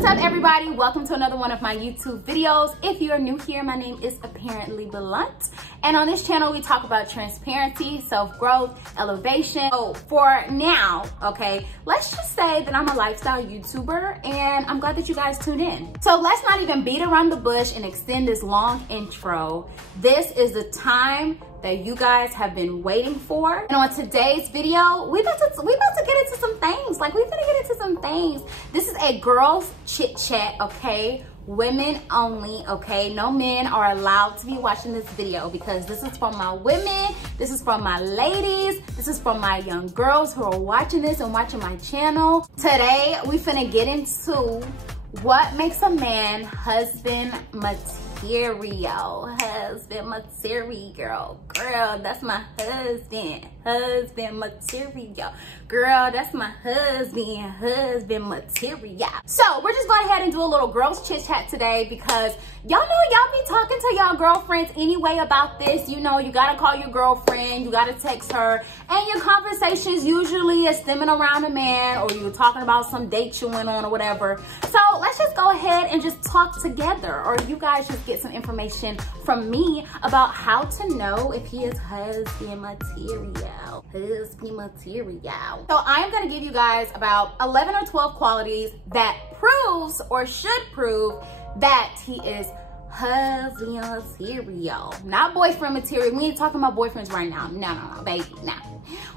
What's up, everybody? Welcome to another one of my YouTube videos. If you are new here, my name is Apparently Blunt, and on this channel we talk about transparency, self-growth, elevation. So for now, okay, let's just say that I'm a lifestyle YouTuber and I'm glad that you guys tuned in. So let's not even beat around the bush and extend this long intro. This is the time that you guys have been waiting for. And on today's video, we about to get into some things. Like, we're gonna get into some things. This is a girls chit chat, okay? Women only, okay? No men are allowed to be watching this video because this is from my women, this is from my ladies, this is from my young girls who are watching this and watching my channel. Today, we finna get into what makes a man husband material. Husband material. Girl, that's my husband. Husband material. Girl, that's my husband. Husband material. So we're just going ahead and do a little girls chit chat today because y'all know y'all be talking to y'all girlfriends anyway about this. You know, you gotta call your girlfriend, you gotta text her, and your conversations usually is stemming around a man, or you're talking about some date you went on or whatever. So let's just go ahead and just talk together, or you guys just get some information from me about how to know if he is husband material. Husband material. So I'm gonna give you guys about 11 or 12 qualities that proves or should prove that he is husband material. Not boyfriend material. We ain't talking about boyfriends right now. No, baby, no.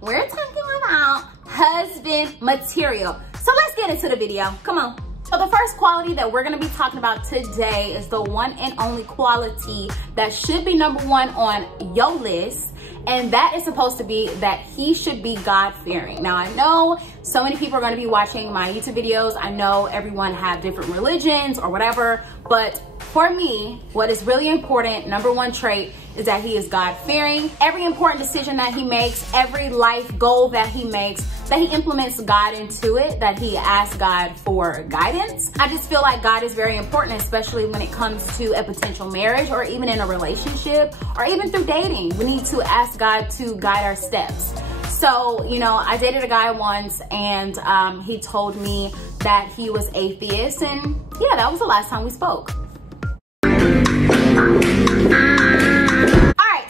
We're talking about husband material. So let's get into the video. Come on. So the first quality that we're gonna be talking about today is the one and only quality that should be number one on your list. And that is supposed to be that he should be God-fearing. Now, I know so many people are gonna be watching my YouTube videos. I know everyone have different religions or whatever, but for me, what is really important, number one trait, is that he is God-fearing. Every important decision that he makes, every life goal that he makes, that he implements God into it, that he asks God for guidance. I just feel like God is very important, especially when it comes to a potential marriage or even in a relationship or even through dating. We need to ask God to guide our steps. So, you know, I dated a guy once and he told me that he was atheist, and yeah, that was the last time we spoke.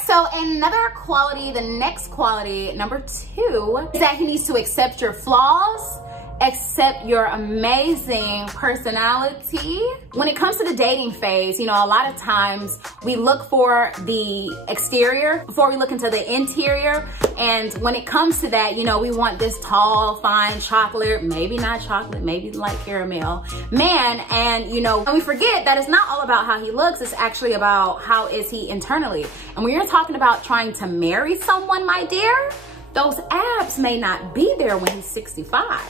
So another quality, the next quality, number two, is that he needs to accept your flaws, accept your amazing personality. When it comes to the dating phase, you know, a lot of times we look for the exterior before we look into the interior. And when it comes to that, you know, we want this tall, fine chocolate, maybe not chocolate, maybe like caramel man. And, you know, and we forget that it's not all about how he looks. It's actually about how is he internally. And when you're talking about trying to marry someone, my dear, those abs may not be there when he's 65.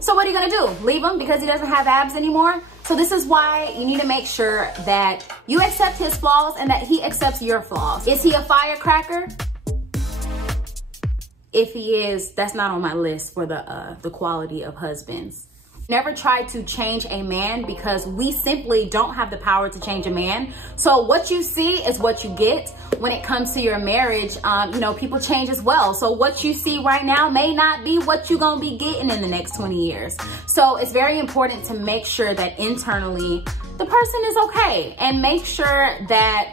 So what are you gonna do? Leave him because he doesn't have abs anymore? So this is why you need to make sure that you accept his flaws and that he accepts your flaws. Is he a firecracker? If he is, that's not on my list for the quality of husbands. Never try to change a man because we simply don't have the power to change a man. So what you see is what you get. When it comes to your marriage, you know, people change as well. So what you see right now may not be what you're gonna be getting in the next 20 years. So it's very important to make sure that internally the person is okay, and make sure that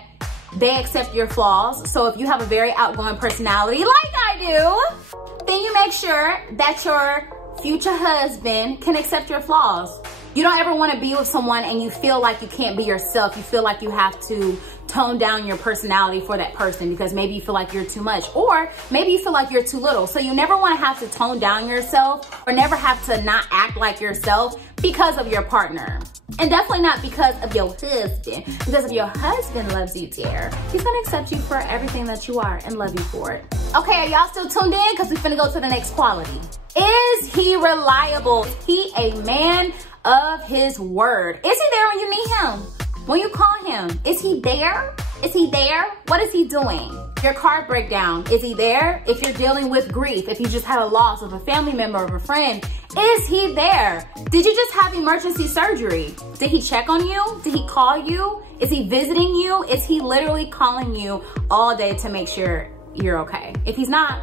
they accept your flaws. So if you have a very outgoing personality like I do, then you make sure that your future husband can accept your flaws. You don't ever want to be with someone and you feel like you can't be yourself. You feel like you have to tone down your personality for that person because maybe you feel like you're too much, or maybe you feel like you're too little. So you never want to have to tone down yourself, or never have to not act like yourself because of your partner. And definitely not because of your husband. Because if your husband loves you, dear, he's gonna accept you for everything that you are and love you for it. Okay, are y'all still tuned in? Because we're gonna go to the next quality. Is he reliable? Is he a man of his word? Is he there when you need him? When you call him, is he there? Is he there? What is he doing? Your car breakdown, is he there? If you're dealing with grief, if you just had a loss of a family member or a friend, is he there? Did you just have emergency surgery? Did he check on you? Did he call you? Is he visiting you? Is he literally calling you all day to make sure you're okay? If he's not,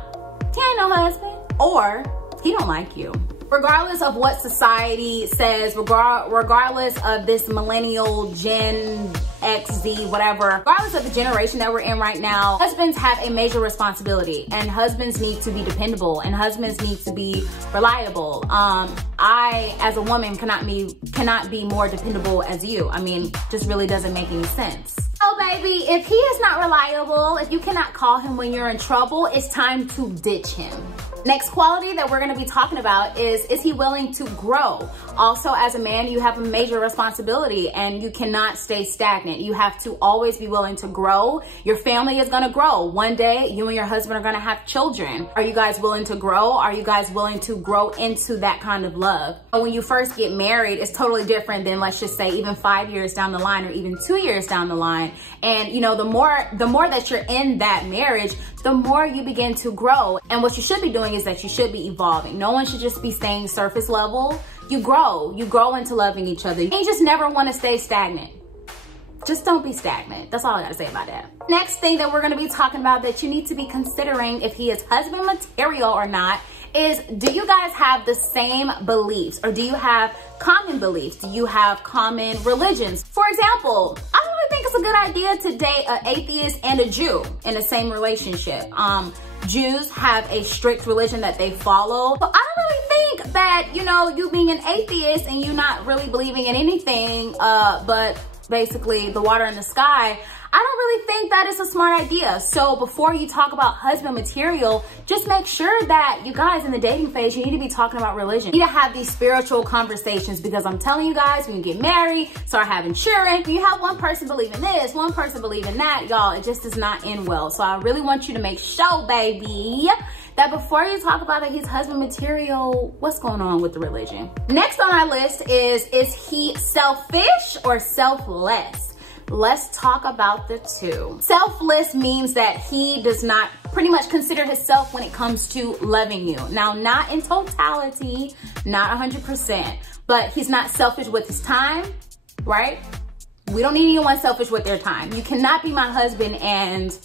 he ain't no husband, or he don't like you. Regardless of what society says, regardless of this millennial, Gen X, Z, whatever, regardless of the generation that we're in right now, husbands have a major responsibility, and husbands need to be dependable, and husbands need to be reliable. I, as a woman, cannot be more dependable as you. I mean, just really doesn't make any sense. So baby, if he is not reliable, if you cannot call him when you're in trouble, it's time to ditch him. Next quality that we're gonna be talking about is he willing to grow? Also, as a man, you have a major responsibility and you cannot stay stagnant. You have to always be willing to grow. Your family is gonna grow. One day, you and your husband are gonna have children. Are you guys willing to grow? Are you guys willing to grow into that kind of love? When you first get married, it's totally different than, let's just say, even 5 years down the line or even 2 years down the line. And you know, the more that you're in that marriage, the more you begin to grow. And what you should be doing is that you should be evolving. No one should just be staying surface level. You grow into loving each other. You just never want to stay stagnant. Just don't be stagnant. That's all I gotta say about that. Next thing that we're gonna be talking about that you need to be considering if he is husband material or not is, do you guys have the same beliefs, or do you have common beliefs? Do you have common religions? For example, I don't really think it's a good idea to date an atheist and a Jew in the same relationship. Jews have a strict religion that they follow. But I don't really think that, you know, you being an atheist and you not really believing in anything but basically the water in the sky, I don't really think that is a smart idea. So before you talk about husband material, just make sure that you guys in the dating phase, you need to be talking about religion. You need to have these spiritual conversations, because I'm telling you guys, when you get married, start having children, you have one person believing this, one person believing that, y'all, it just does not end well. So I really want you to make sure, baby, that before you talk about that he's husband material, what's going on with the religion? Next on our list is he selfish or selfless? Let's talk about the two. Selfless means that he does not pretty much consider himself when it comes to loving you. Now, not in totality, not 100%, but he's not selfish with his time, right? We don't need anyone selfish with their time. You cannot be my husband and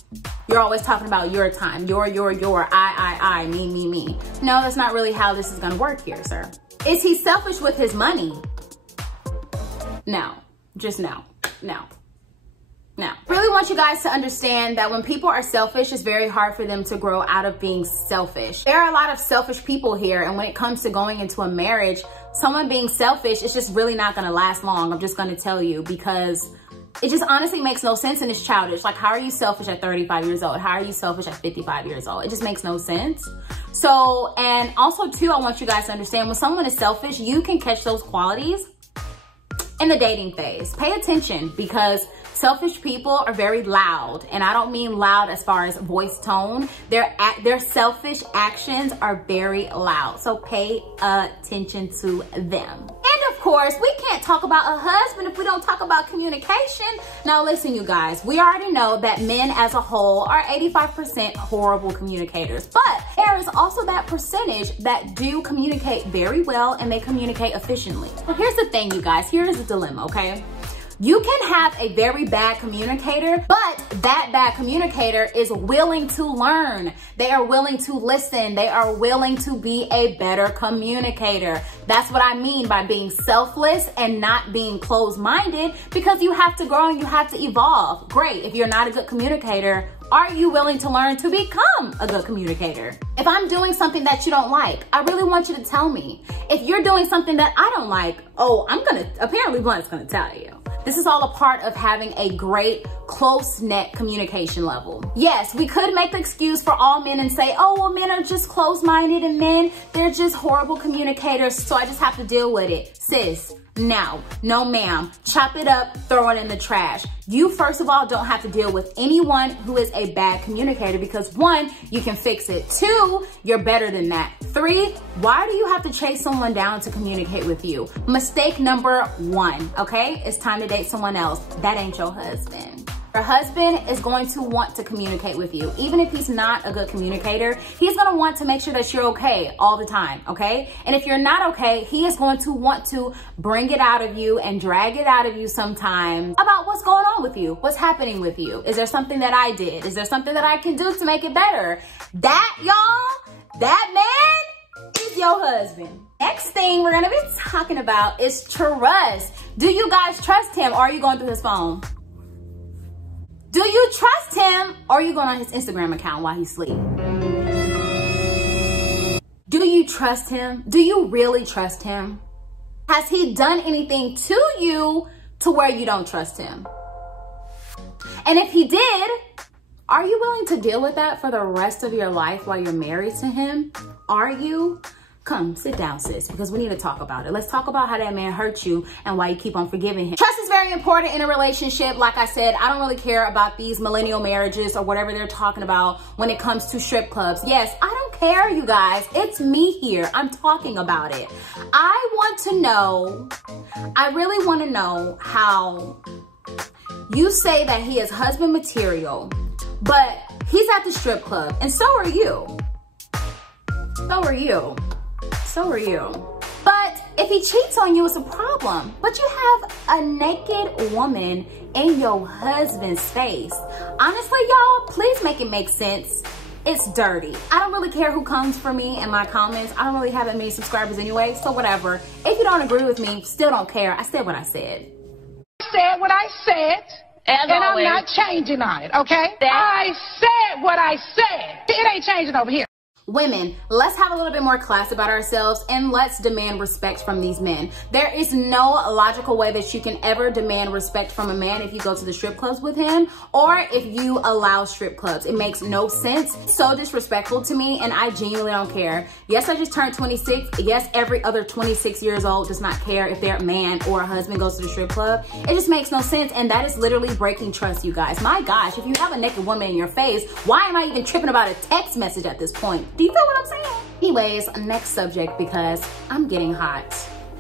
you're always talking about your time, your, I, me. No, that's not really how this is gonna work here, sir. Is he selfish with his money? No, just no. Now, I really want you guys to understand that when people are selfish, it's very hard for them to grow out of being selfish. There are a lot of selfish people here, and when it comes to going into a marriage, someone being selfish, it's just really not gonna last long. I'm just gonna tell you, because it just honestly makes no sense and it's childish. Like, how are you selfish at 35 years old? How are you selfish at 55 years old? It just makes no sense. So, and also too, I want you guys to understand, when someone is selfish, you can catch those qualities in the dating phase. Pay attention, because selfish people are very loud, and I don't mean loud as far as voice tone. Their selfish actions are very loud, so pay attention to them. And of course, we can't talk about a husband if we don't talk about communication. Now listen, you guys, we already know that men as a whole are 85% horrible communicators, but there is also that percentage that do communicate very well and they communicate efficiently. Well, here's the thing, you guys, here's the dilemma, okay? You can have a very bad communicator, but that bad communicator is willing to learn. They are willing to listen. They are willing to be a better communicator. That's what I mean by being selfless and not being closed-minded, because you have to grow and you have to evolve. Great. If you're not a good communicator, are you willing to learn to become a good communicator? If I'm doing something that you don't like, I really want you to tell me. If you're doing something that I don't like, apparently Blunt's gonna tell you. This is all a part of having a great, close-knit communication level. Yes, we could make the excuse for all men and say, oh, well, men are just closed-minded and men, they're just horrible communicators, so I just have to deal with it. Sis, no ma'am. Chop it up, throw it in the trash. You, first of all, don't have to deal with anyone who is a bad communicator, because 1, you can fix it. 2, you're better than that. 3, why do you have to chase someone down to communicate with you? Mistake number 1, okay? It's time to date someone else. That ain't your husband. Your husband is going to want to communicate with you. Even if he's not a good communicator, he's gonna want to make sure that you're okay all the time, okay? And if you're not okay, he is going to want to bring it out of you and drag it out of you sometimes about what's going on with you, what's happening with you. Is there something that I did? Is there something that I can do to make it better? That, y'all, that man is with your husband. Next thing we're gonna be talking about is trust. Do you guys trust him, or are you going through his phone? Do you trust him, or are you going on his Instagram account while he's asleep? Do you trust him? Do you really trust him? Has he done anything to you to where you don't trust him? And if he did, are you willing to deal with that for the rest of your life while you're married to him? Are you? Come, sit down, sis, because we need to talk about it. Let's talk about how that man hurt you and why you keep on forgiving him. Trust is very important in a relationship. Like I said, I don't really care about these millennial marriages or whatever they're talking about when it comes to strip clubs. Yes, I don't care, you guys. It's me here. I'm talking about it. I want to know, I really want to know how you say that he is husband material, but he's at the strip club, and so are you. So are you. So are you. But if he cheats on you, it's a problem. But you have a naked woman in your husband's face. Honestly, y'all, please make it make sense. It's dirty. I don't really care who comes for me in my comments. I don't really have that many subscribers anyway, so whatever. If you don't agree with me, still don't care. I said what I said. I said what I said, and I'm not changing on it, okay? I said what I said. It ain't changing over here. Women, let's have a little bit more class about ourselves and let's demand respect from these men. There is no logical way that you can ever demand respect from a man if you go to the strip clubs with him or if you allow strip clubs. It makes no sense. So disrespectful to me, and I genuinely don't care. Yes, I just turned 26. Yes, every other 26 years old does not care if their man or a husband goes to the strip club. It just makes no sense, and that is literally breaking trust, you guys. My gosh, if you have a naked woman in your face, why am I even tripping about a text message at this point? Do you feel what I'm saying? Anyways, next subject, because I'm getting hot.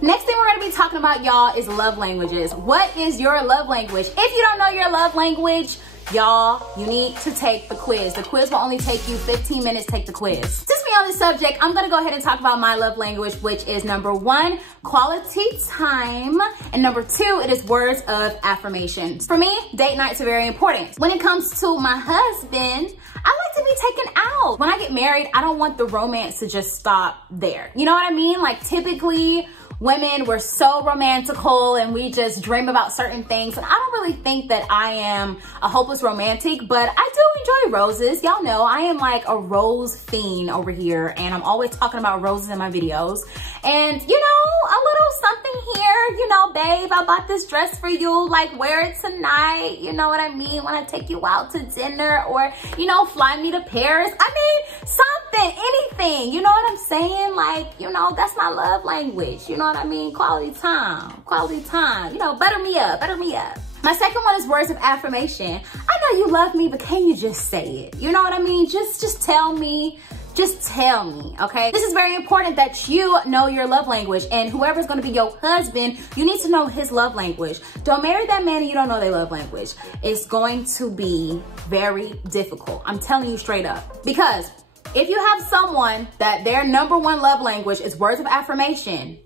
Next thing we're gonna be talking about, y'all, is love languages. What is your love language? If you don't know your love language, y'all, you need to take the quiz. The quiz will only take you 15 minutes. Take the quiz. Since we're on this subject, I'm gonna go ahead and talk about my love language, which is number 1, quality time, and number 2, it is words of affirmation. For me, date nights are very important. When it comes to my husband, I like to be taken out. When I get married, I don't want the romance to just stop there. You know what I mean? Like, typically, women, we're so romantical and we just dream about certain things. And I don't really think that I am a hopeless romantic, but I do enjoy roses. Y'all know I am like a rose fiend over here, and I'm always talking about roses in my videos. And you know, a little something here, you know, babe, I bought this dress for you, like wear it tonight. You know what I mean? When I take you out to dinner, or, you know, fly me to Paris. I mean, something, anything, you know what I'm saying? Like, you know, that's my love language. You know what I mean? Quality time, you know, butter me up. My second one is words of affirmation. I know you love me, but can you just say it? You know what I mean? Just tell me. Just tell me, okay? This is very important that you know your love language, and whoever's gonna be your husband, you need to know his love language. Don't marry that man and you don't know their love language. It's going to be very difficult. I'm telling you straight up. Because if you have someone that their number 1 love language is words of affirmation,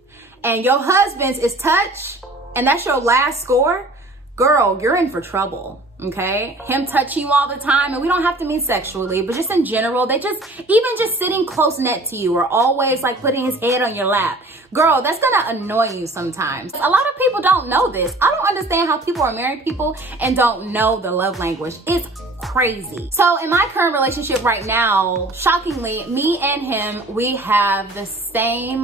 and your husband's is touch, and that's your last score, girl, you're in for trouble. Okay, him touching you all the time, and we don't have to mean sexually, but just in general, even just sitting close net to you, or always like putting his head on your lap. Girl, that's gonna annoy you sometimes. A lot of people don't know this. I don't understand how people are married people and don't know the love language. It's crazy. So in my current relationship right now, shockingly, me and him, we have the same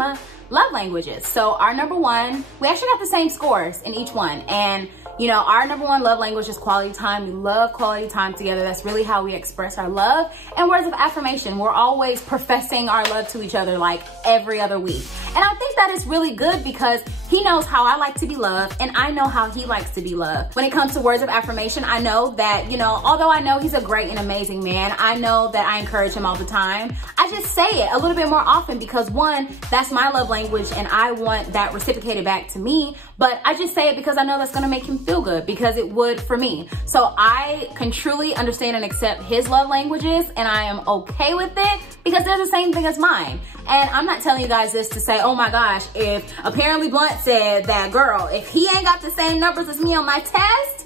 love languages. So our number 1, we actually got the same scores in each one. And you know, our number 1 love language is quality time. We love quality time together. That's really how we express our love. And words of affirmation. We're always professing our love to each other like every other week. And I think that is really good because he knows how I like to be loved, and I know how he likes to be loved. When it comes to words of affirmation, I know that, you know, although I know he's a great and amazing man, I know that I encourage him all the time. I just say it a little bit more often because 1, that's my love language and I want that reciprocated back to me. But I just say it because I know that's gonna make him feel good, because it would for me. So I can truly understand and accept his love languages, and I am okay with it because they're the same thing as mine. And I'm not telling you guys this to say, oh my gosh, if apparently Blunt said that, girl, if he ain't got the same numbers as me on my test,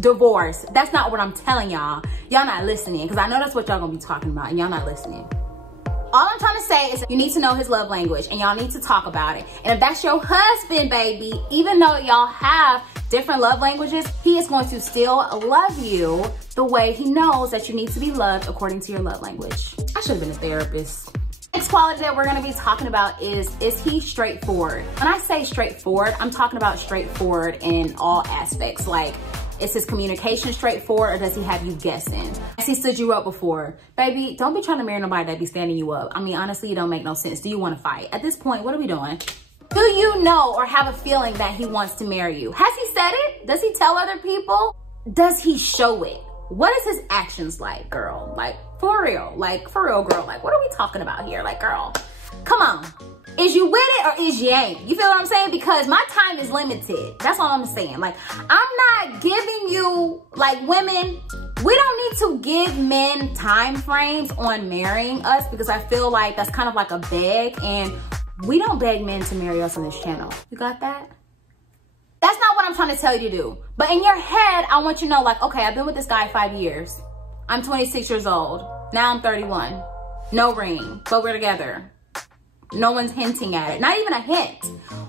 divorce. That's not what I'm telling y'all. Y'all not listening, because I know that's what y'all gonna be talking about, and y'all not listening. All I'm trying to say is you need to know his love language and y'all need to talk about it. And if that's your husband, baby, even though y'all have different love languages, he is going to still love you the way he knows that you need to be loved according to your love language. I should have been a therapist. Next quality that we're gonna be talking about is he straightforward? When I say straightforward, I'm talking about straightforward in all aspects. Like, is his communication straightforward or does he have you guessing? Has he stood you up before? Baby, don't be trying to marry nobody that be standing you up. I mean, honestly, it don't make no sense. Do you wanna fight? At this point, what are we doing? Do you know or have a feeling that he wants to marry you? Has he said it? Does he tell other people? Does he show it? What is his actions like, girl? Like, for real, girl. Like, what are we talking about here? Like, girl, come on. Is you with it or is you ain't? You feel what I'm saying? Because my time is limited. That's all I'm saying. Like, I'm not giving you, like, women, we don't need to give men time frames on marrying us because I feel like that's kind of like a beg, and we don't beg men to marry us on this channel. You got that? That's not what I'm trying to tell you to do. But in your head, I want you to know, like, okay, I've been with this guy 5 years. I'm 26 years old. Now I'm 31. No ring, but we're together. No one's hinting at it. Not even a hint.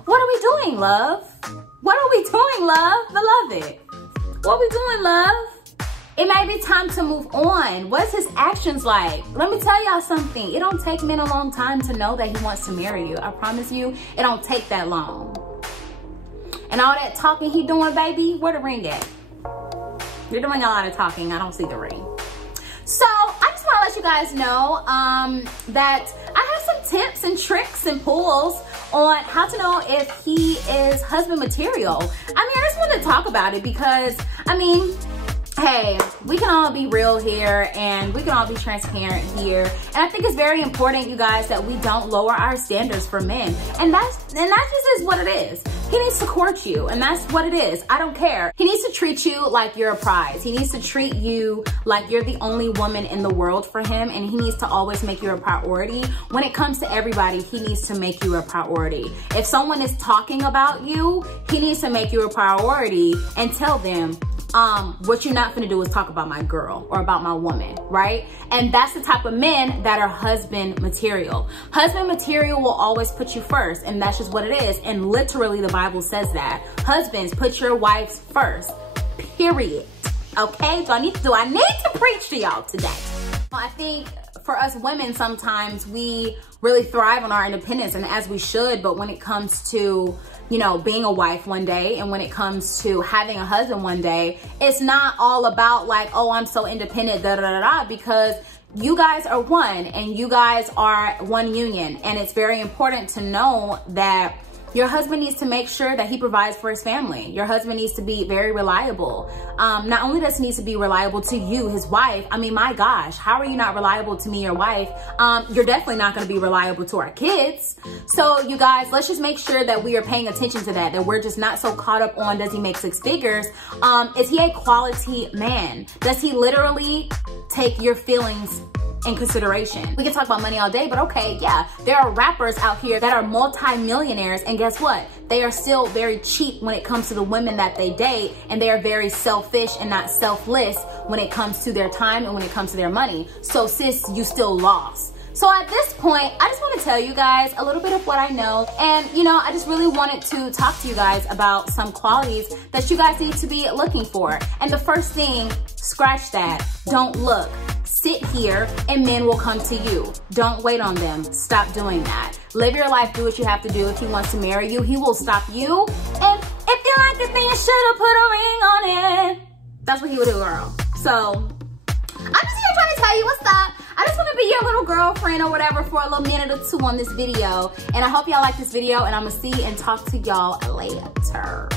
What are we doing, love? What are we doing, love? Beloved. What are we doing, love? It may be time to move on. What's his actions like? Let me tell y'all something. It don't take men a long time to know that he wants to marry you. I promise you, it don't take that long. And all that talking he doing, baby, where the ring at? You're doing a lot of talking. I don't see the ring. So I just want to let you guys know that I have some tips and tricks and pulls on how to know if he is husband material. I mean, I just want to talk about it because, I mean, hey, we can all be real here and we can all be transparent here. And I think it's very important, you guys, that we don't lower our standards for men. And that just is what it is. He needs to court you, and that's what it is. I don't care. He needs to treat you like you're a prize. He needs to treat you like you're the only woman in the world for him, and he needs to always make you a priority. When it comes to everybody, he needs to make you a priority. If someone is talking about you, he needs to make you a priority and tell them, what you're not gonna do is talk about my girl or about my woman, right? And that's the type of men that are husband material. Husband material will always put you first, and that's just what it is. And literally the Bible says that. Husbands, put your wives first, period. Okay, so I need to preach to y'all today. I think for us women, sometimes we really thrive on our independence, and as we should, but when it comes to, you know, being a wife one day, and when it comes to having a husband one day, it's not all about like, oh, I'm so independent, da da da da, because you guys are one and you guys are one union. And it's very important to know that your husband needs to make sure that he provides for his family. Your husband needs to be very reliable. Not only does he need to be reliable to you, his wife, I mean, my gosh, how are you not reliable to me, your wife? You're definitely not gonna be reliable to our kids. So you guys, let's just make sure that we are paying attention to that we're just not so caught up on, does he make 6 figures? Is he a quality man? Does he literally take your feelings in consideration? We can talk about money all day, but okay, yeah, there are rappers out here that are multi-millionaires, and guess what? They are still very cheap when it comes to the women that they date, and they are very selfish and not selfless when it comes to their time and when it comes to their money. So sis, you still lost. So at this point, I just want to tell you guys a little bit of what I know. And, you know, I just really wanted to talk to you guys about some qualities that you guys need to be looking for. And the first thing, scratch that. Don't look. Sit here and men will come to you. Don't wait on them. Stop doing that. Live your life. Do what you have to do. If he wants to marry you, he will stop you. And if you like it, then you should have put a ring on it. That's what he would do, girl. So I'm just here trying to tell you what's up. I just want to be your little girlfriend or whatever for a little minute or two on this video. And I hope y'all like this video, and I'm going to see and talk to y'all later.